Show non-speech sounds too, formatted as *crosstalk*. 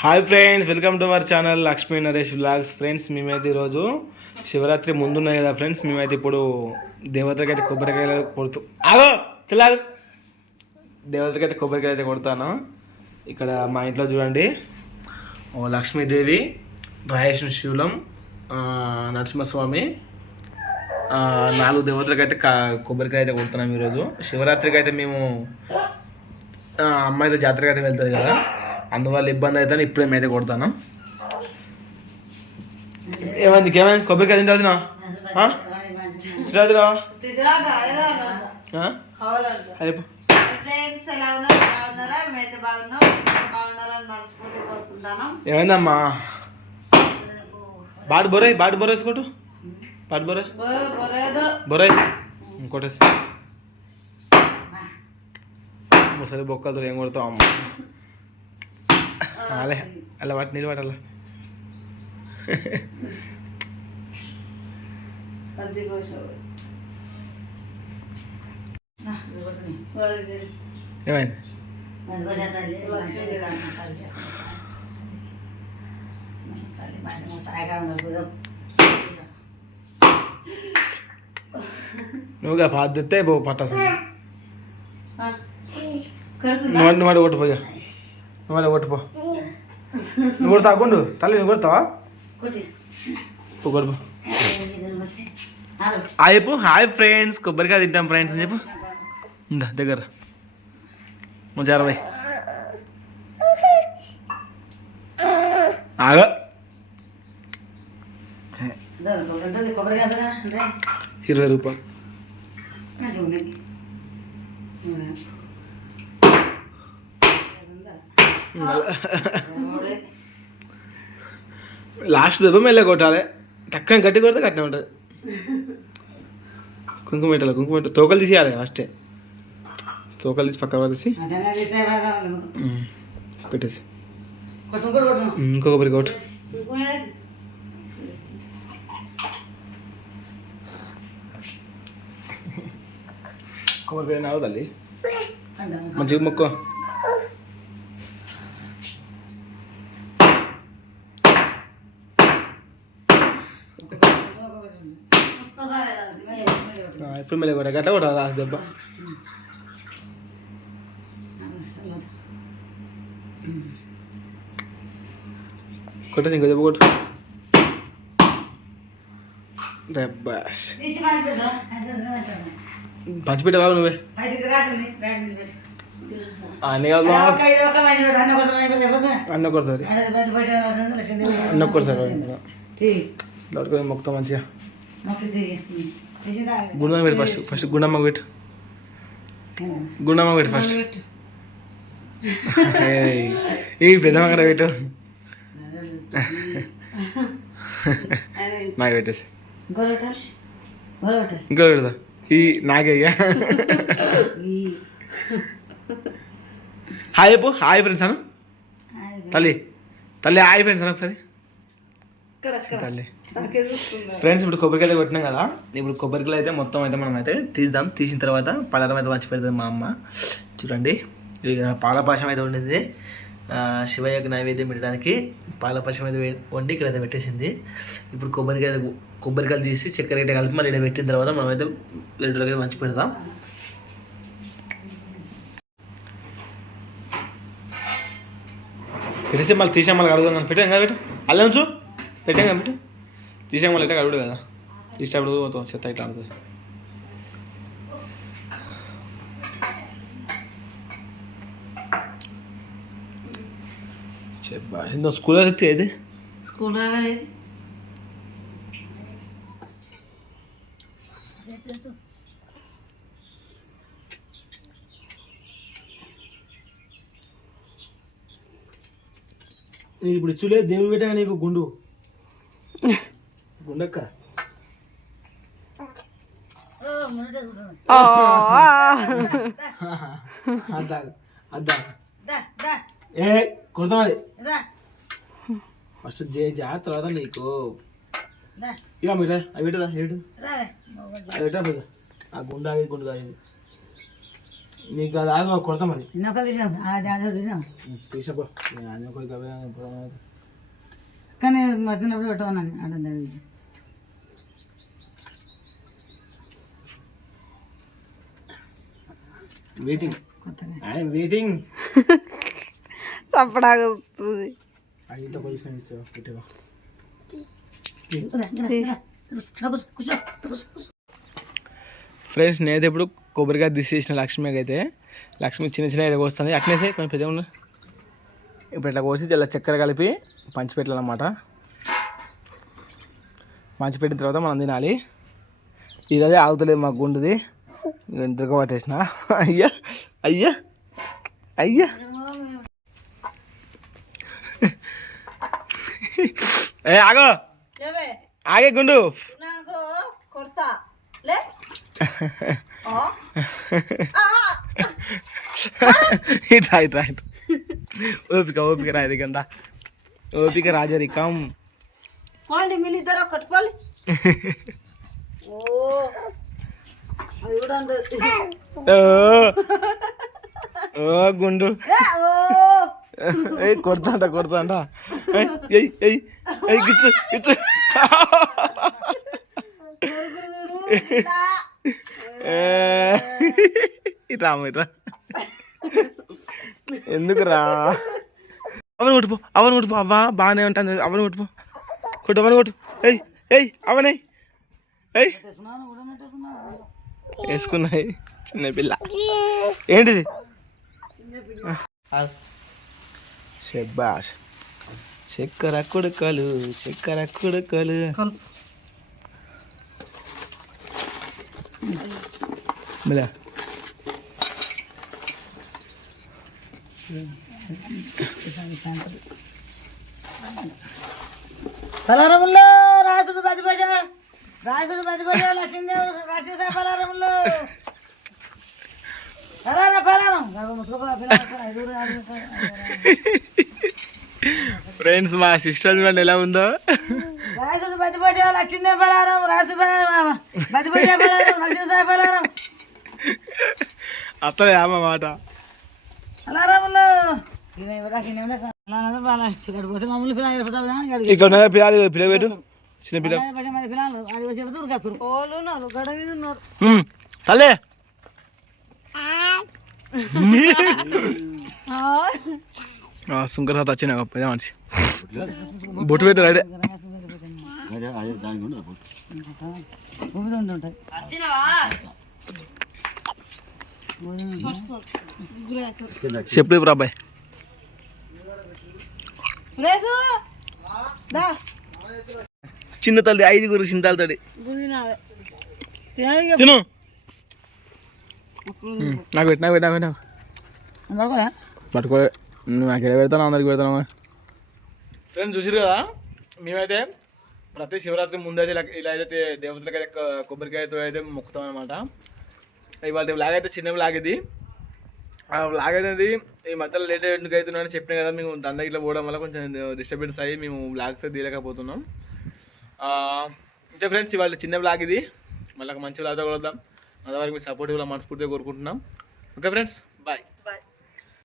Hi friends welcome to our channel Lakshmi Naresh vlogs. Friends మేమైతే ఈరోజు శివరాత్రి ముందున్నది కదా ఫ్రెండ్స్ మేమైతే ఇప్పుడు దేవతలకి అయితే కొబ్బరికాయలు కొడుతూ ఆగో చిల్లాగు దేవతలకి అయితే కొబ్బరికాయ అయితే కొడతాను. ఇక్కడ మా ఇంట్లో చూడండి ఓ లక్ష్మీదేవి రాయేశ్వర శివులం నరసింహస్వామి నాలుగు దేవతలకు అయితే కా- కొబ్బరికాయ అయితే కొడుతున్నాం ఈరోజు. శివరాత్రికి అయితే మేము ఆ, అమ్మాయి అయితే జాతరకి అయితే వెళ్తుంది కదా. అందువల్ల ఇబ్బంది అయితే ఇప్పుడే మేమైతే కొడతాను ఏమైంది ఏమైంది కొబ్బరికాయ తింటుంది నా తినదురా అయిపో ఏమైందమ్మా? బాటు బొరే బాటు బొరే బాటు బొరే బొరేదో బొరే కొట్టేసి ముసలి బొక్కలతో ఏం కొడతావు అమ్మ అలే అలా వాటి నీళ్ళు పట్టాల పది కోసం ఏమైంది నువ్వుగా పాదితే బో పట్టాసు నువ్వు నువ్వు వాడు కొట్టుపోయా నువ్వు వాడు కొట్టుపో. నువ్వు కొడతా గుండు? తల్లి నువ్వు కొడతావా? పో కొడుపు. హాయ్ చెప్పు. Hi friends. కొబ్బరికాయ తింటాం ఫ్రెండ్స్ అని చెప్పు. ఇందా దగ్గర. నువ్వు ఆగ. కొబ్బరి కదా లాస్ట్ దెబ్బ మెల్ల కొట్టాలి టక్కని గట్టి కొడితే కట్టిన ఉంటుంది కుంకుమ పెట్టాలి కుంకుమ పెట్టాలి తోకలు తీసేయాలి ఫస్టే తోకలు తీసి పక్కన తీసి పెట్టేసి ఉమ్, ఇంకో కొబ్బరి కొట్టు నావు తల్లి మంచిగా మొక్క ఇప్పుడు మెల్ల కొట్ట గట్ట కొట్టాలి ఆ దెబ్బ కొట్టేసి ఇంకో దెబ్బ కొట్టు దెబ్బాష్ పంచిపెట్టే బాబు నువ్వే. అన్నీ కాదు అన్న కొడతారు అన్న కొడతారు లోటుకొని మొక్కుతాం మంచిగా. గుండమ్మ పెట్టు ఫస్ట్ ఫస్ట్ గుండమ్మ పెట్టు. గుండమ్మ పెట్టు ఫస్ట్ ఈ పెద్దమ్మ కూడా పెట్టు. నాకు పెట్టేసి. ఇంకో పెడతా. ఈ ఇక హాయ్ చెప్పు హాయ్ ఫ్రెండ్స్ అను? తల్లి తల్లి హాయ్ ఫ్రెండ్స్ అను ఒకసారి. తల్లి. ఫ్రెండ్స్ ఇప్పుడు కొబ్బరికాయలు కొట్టినాం కదా. ఇప్పుడు కొబ్బరికాయలు అయితే మొత్తం అయితే మనం అయితే తీద్దాం. తీసిన తర్వాత పలరం అయితే మంచి పెడుతుంది మా అమ్మ. చూడండి. పాలపాశం అయితే ఉండింది శివయ్యకు నైవేద్యం పెట్టడానికి పాల అయితే మీద వండి ఇక్కడ అయితే పెట్టేసింది. ఇప్పుడు కొబ్బరికాయ కొబ్బరికాయలు తీసి చక్కెర గట్ట కలిపి మళ్ళీ ఇక్కడ పెట్టిన తర్వాత మనం అయితే లడ్డులోకి అయితే మంచి పెడదాం పెట్టేసి మళ్ళీ తీసాం మళ్ళీ కడుగుదాం పెట్టాం కదా పెట్టు. అల్ల ఉంచు పెట్టాం కదా పెట్టు. తీసాం మళ్ళీ ఎట్లా అడుగుడు కదా. తీసేటప్పుడు మొత్తం చెత్త ఇట్లా ఉంటుంది. చెప్పా. ఇంత స్కూల్ అయితే ఏది? స్కూల్ నీకు ఇప్పుడు ఇచ్చులే దేవుడు పెట్టా నీకు గుండు. గుండక్క. అద్దా అద్దా ఏ కొడతాం అది ఫస్ట్ జే జా తర్వాత నీకు. ఇక మీట అవి పెట్టదా ఏడు అవి పెట్టా మీరు. ఆ గుండు ఆగి గుండు ఆగి. నీకు అది ఆగు కొడతా మరి. చిన్నొక్కలు తీసాం అది అది ఒకటి తీసాం తీసపో నేను ఒకరికి అవే ఇప్పుడు కానీ మా చిన్నప్పుడు పెట్టమన్నాను జరిగింది వెయిటింగ్ వెయిటింగ్ కూర్చో ఫ్రెండ్స్ నేనైతే ఇప్పుడు కొబ్బరికాయ తీసేసిన లక్ష్మికి అయితే. లక్ష్మి చిన్న చిన్న అయితే కోస్తుంది. అట్నేసే కొంచెం పెద్దగా ఉన్న ఇప్పుడు ఇట్లా కోసి ఇలా చక్కెర కలిపి పంచిపెట్టాలన్నమాట. పంచిపెట్టిన తర్వాత మనం తినాలి. ఇదదే ఆగుతలేదు మా గుండుది. ఇంతకు పట్టేసిన. అయ్యా అయ్యా అయ్యా. ఏ ఆగో. ఆగే గుండు. నాకు కొడతా. లే. *laughs* ఇట్రా ఇట్రా ఇట్రా ఓపిక ఓపిక రా ఇది కింద. ఓపిక రాజరికం. పోండి మీరు ఇద్దరు ఒక్కటి పోలి *laughs* ఓ. ఓ. గుండు. ఏ కొడతాంట కొడతాంట ఏయ్ ఏయ్ ఏయ్ ఏయ్ గిచ్చు గిచ్చు. *laughs* ఇట్లా. ఇట్రా అమ్మ ఇట్రా. ఎందుకురా? అవని కొట్టుపో అవని కొట్టుపో అవ్వా బాగానే ఉంటుంది. అవని కొట్టుపో కొట్టు అవని కొట్టు. ఏయ్ ఏయ్ అవని. ఏయ్. వేసుకున్నాయి చిన్న పిల్ల. *laughs* ఏంటిది? శబాష్ చక్కెర కుడుకలు చక్కెర కుడుకలు. మిలా. పలారముల్లో రాసుడు పది భజ రాసుడు పది భజ లక్ష్మీదేవుడు రాసేసా పలారముల్లో. పలారా పలారం ముసుకోపా పిల్లలు ఐదుగురు ఆరుగురు ఫ్రెండ్స్ మా సిస్టర్ చూడండి ఎలా ఉందో? రాసుడు పది భజ లక్ష్మీదే పలారం రాసు పలారం లక్ష్మీసాయి పలారం అత్తదే ఆమె మాట. ఇక్కడ ఉన్నదా పిల్లలు పిల్ల పెట్టు. చిన్న పిల్ల తల్లే. సుంకర్ తాత వచ్చిన పెద్ద మనిషి బొట్టు పెట్టు రైడే ఊపిరి ఉంటుంటాయి చెప్పు ఇప్పుడు అబ్బాయి సురేషు దా చిన్న తల్లి ఐదుగురు తినాలి తినాలి తిను నాకు పెట్టు నాకు పెట్టు నాకు పెట్టు పడుకోరా పట్టుకో నువ్వు నాకు ఎక్కడ పెడతాను అందరికి పెడతాను ఫ్రెండ్స్ చూసారు కదా? మేమైతే ప్రతి శివరాత్రి ముందైతే ఇలా ఇలా అయితే దేవతలకి అయితే కొ- కొబ్బరికాయతో అయితే మొక్కుతాం అనమాట ఇవాళ బ్లాగ్ అయితే చిన్న బ్లాగ్ ఇది. ఆ బ్లాగ్ అనేది ఈ మధ్యలో లేట్ ఎందుకు అవుతున్నాయని చెప్పిన కదా మేము దండ ఇట్లా పోవడం వల్ల కొంచెం డిస్టర్బెన్స్ అయ్యి మేము బ్లాగ్స్ తీయలేకపోతున్నాం. ఆ, ఇంతే ఫ్రెండ్స్ ఇవాళ చిన్న బ్లాగ్ ఇది. మళ్ళీ మంచి బ్లాగ్తో కొడదాం అంతవరకు మీ సపోర్ట్ ఇలా మనస్ఫూర్తిగా కోరుకుంటున్నాం. Okay friends bye bye